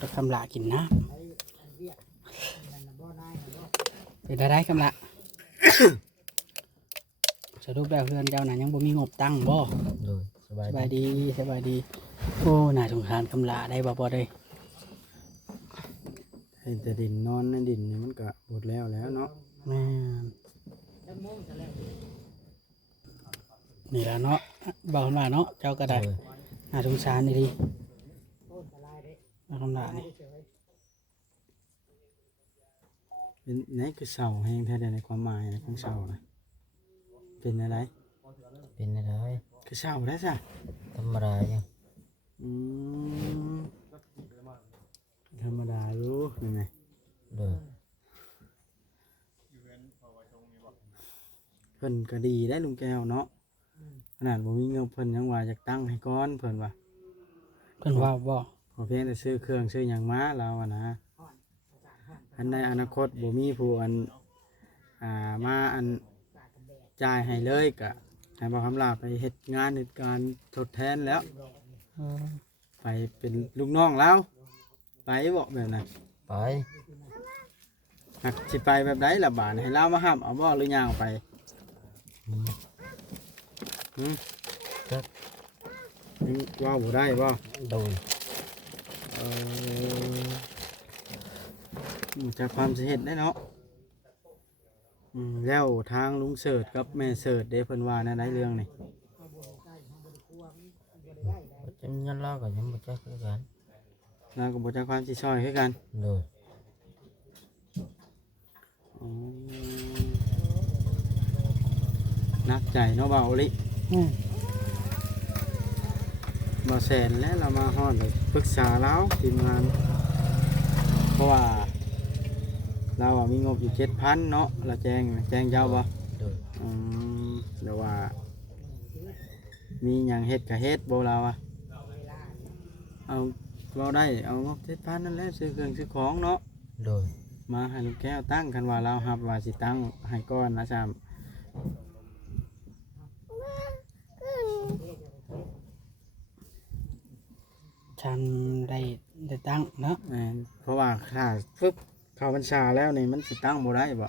ตะคำละกินนะเป็นได้คำละ สรุปแล้วเพื่อนเจ้าน่ะยังบ่มีงบตั้งบ่โดยสบาย สบายดีสบายดีโอ้น่าสงสารคำละได้บ่ได้ ให้แต่ดินนอนในดินนี่มันก็หมดแล้วเนาะ แม่นนี่ล่ะเนาะบ่าวว่าเนาะเจ้าก็ได้น่าสงสารนี่ดิคำละนี่ เป็นไหนคือเสาแห้งแท้ในความหมายของเสานะเป็นอะไร เป็นอะไร คือเสาได้ซะ ธรรมดายัง อืมธรรมดาอยู่นี่ไง โดย เพิ่นก็ดีได้ลุงแก้วเนาะขนาดบ่มีเงินเพิ่นยังว่าอยากตั้งให้ก่อนเพิ่นว่า เพิ่นว่าบ่ ขอเพียงแต่ซื้อเครื่องซื้อหยังมาเราอะนะอันในอนาคตบ่มีผู้มาจ่ายให้เลยก็ให้บ่คำลาไปเฮ็ดงานเหตุการณ์ทดแทนแล้ว ไปเป็นลูกน้องแล้วไปบอกแบบนั้น ไป หักสิไปแบบไหนล่ะบาดให้เล่ามาห้ามเอาบ่หรือย่างไปจัก ว่าบ่ได้บ่ โดย จากความสิเฮ็ดได้เนาะแล้วทางลุงเสิร์ชกับแม่เสิร์ชเด้เพิ่นว่าแนวใดเรื่องนี่ จำยันเล่ากับยังบ่จักคือกัน เราก็บ่จักความสิช่วยคือกัน โดย นักใจเนาะเบาอลิ บ่แสนและเรามาฮอดเลยปรึกษาเราทีมงานเพราะว่าเราอะมีงบอยู่ 7,000 เนาะเราแจ้งเจ้าบ่ โดย เดี๋ยวว่ามีหยังเฮ็ดก็เฮ็ดบ่เราอะเอาเราได้เอางบ 7,000 นั่นแหละซื้อเครื่องซื้อของเนาะ โดย มาให้ลูกแก้วตั้งคันว่าเรารับว่าสิตั้งให้ก่อนนะจ๊ะ ฉันได้ตั้งเนาะ เพราะว่าถ้าปึ๊บเข้าพรรษาแล้วนี่มันสิตั้งบ่ได้บ่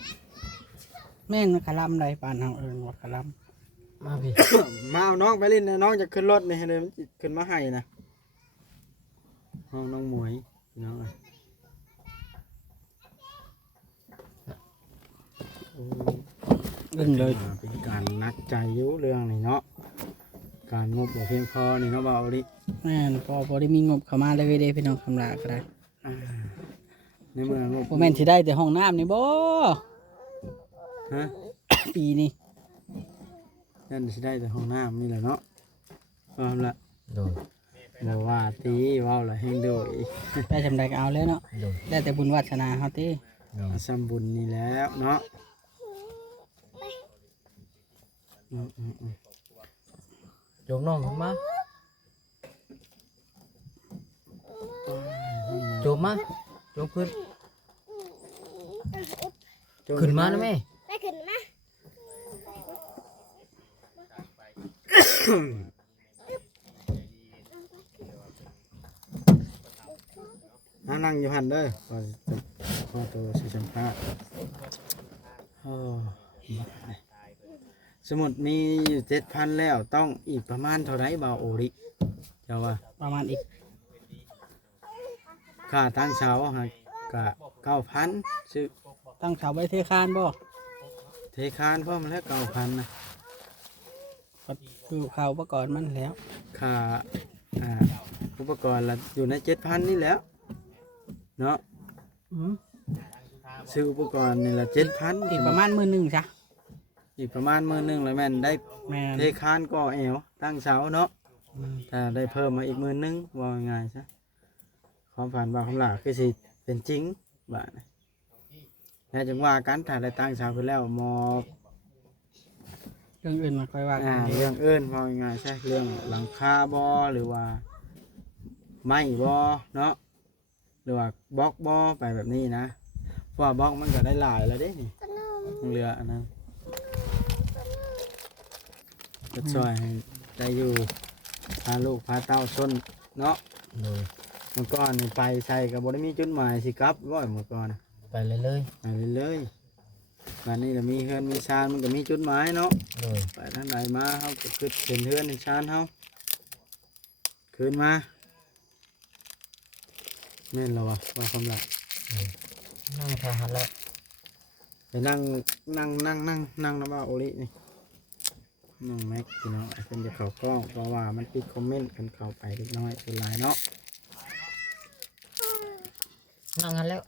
แม่นกะลำได้ปานเฮาเอิ้นว่ากะล มาพี่ มาเอาน้องไปเล่นนะน้องจะขึ้นรถนี่ให้เลยมันสิขึ้นมาให้นะน้องหมวยน้องอึ้งเลย เป็นการนัดใจอยู่เรื่องนี่เนาะการงบบ่เพียงพอนี่เนาะบ่าวลิ แม่นพอบ่ได้มีงบเข้ามาเลยเด้พี่น้องคำลาก็ได้ ในเมื่องบ บ่แม่นสิได้แต่ห้องน้ำนี่บ่ ฮะ ปีนี้ นั่นสิได้แต่ห้องน้ำนี่แหละเนาะเอาละ โดย บ่ว่าตีเว้าละแฮงโดย ได้จำได้ก็เอาแล้วเนาะ โดย ได้แต่บุญวาสนาเฮาติ โดย สำบุญนี่แล้วเนาะอืม โยมน้องขึ้นมาโยมมาโยมขึ้นขึ้นมานะแม่ ได้ขึ้นมา นั่งอยู่หันเด้อขอตัวสิสัมภาษณ์สมุดมีอยู่ 7,000 แล้วต้องอีกประมาณเท่าไรบ่าวโอริเจ้าว่า ประมาณอีก ค่าตั้งเสาฮะกะ 9,000ซื้อ ตั้งเสาไว้เทคานบ่ เทคานพร้อมแล้ว 9,000นะ ก็คือเข้าอุปกรณ์มันแล้ว ค่าอุปกรณ์ละอยู่ใน 7,000 นี่แหล้วเนาะ อืม ซื้ออุปกรณ์นี่ละ 7,000 อีกประมาณ10,000จ้ะ อีกประมาณ10,000แล้วแม่นได้ แม่น เทคานก็แอวตั้งเสาเนาะถ้าได้เพิ่มมาอีก10,000ว่าง่ายๆซะความฝันว่าคำหลาคือสิเป็นจริงบ่านะแล้วจังว่ากันถ้าได้ตั้งเสาขึ้นแล้วมอ เรื่องอื่นมาค่อยว่ากัน เรื่องเอิ้นว่าง่ายๆซะเรื่องหลังคาบ่หรือว่าไม้บ่เนาะหรือว่าบล็อกบ่ไปแบบนี้นะเพราะว่าบล็อกมันก็ได้หลายแล้วเด้นี่ยังเหลืออันนั้นจะช่วยให้ได้อยู่พาลูกพาเต้าซนเนาะ โดย เมื่อก่อนนี่ไปใส่ก็บ่ได้มีจุดหมายสิกลับบ่เมื่อก่อน ไปเลยเลย ไปเรื่อยๆบ้านนี้ก็มีเฮือนมีชานมันก็มีจุดหมายเนาะ เลย ไปทางใดมาเฮาก็คือเห็นเฮือนในชานเฮาคืนมาแม่นแล้วว่าคำหลัก นั่งทหารแล้ว ไปนั่งนะว่าโอรินี่น้องแม็กพี่น้องเพิ่นจะเข้ากล้องเพราะว่ามันปิดคอมเมนต์กันเข้าไปเล็กน้อยเป็นหลายเนาะ นั่งหันแล้ว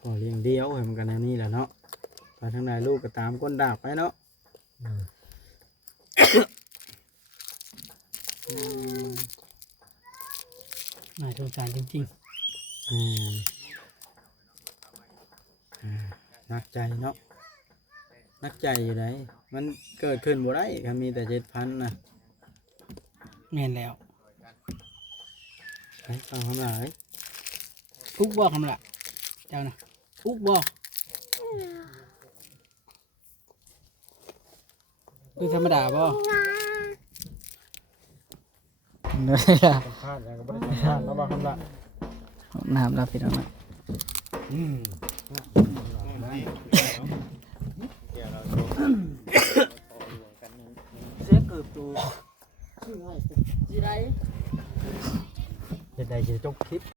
พอเลี้ยงเดียวให้มันกันแนวนี้แหละเนาะไปทางใดลูกก็ตามก้นดาบไปเนาะ น่าสงสารจริง อืมนักใจเนาะนักใจอยู่ไหนมันเกิดขึ้นบ่ได้คันมีแต่7,000นะ ๆแม่นแล้ว ไปฟังคำหลาย อุกบ่คำละเจ้านะอุกบ่คือธรรมดาบ่เนื้อ สัมภาษณ์แล้วก็บ่ได้สัมภาษณ์แล้วว่าคำละ น้ำรับพี่น้องนะ เสียเกือบตัวสิได้จะจบคลิป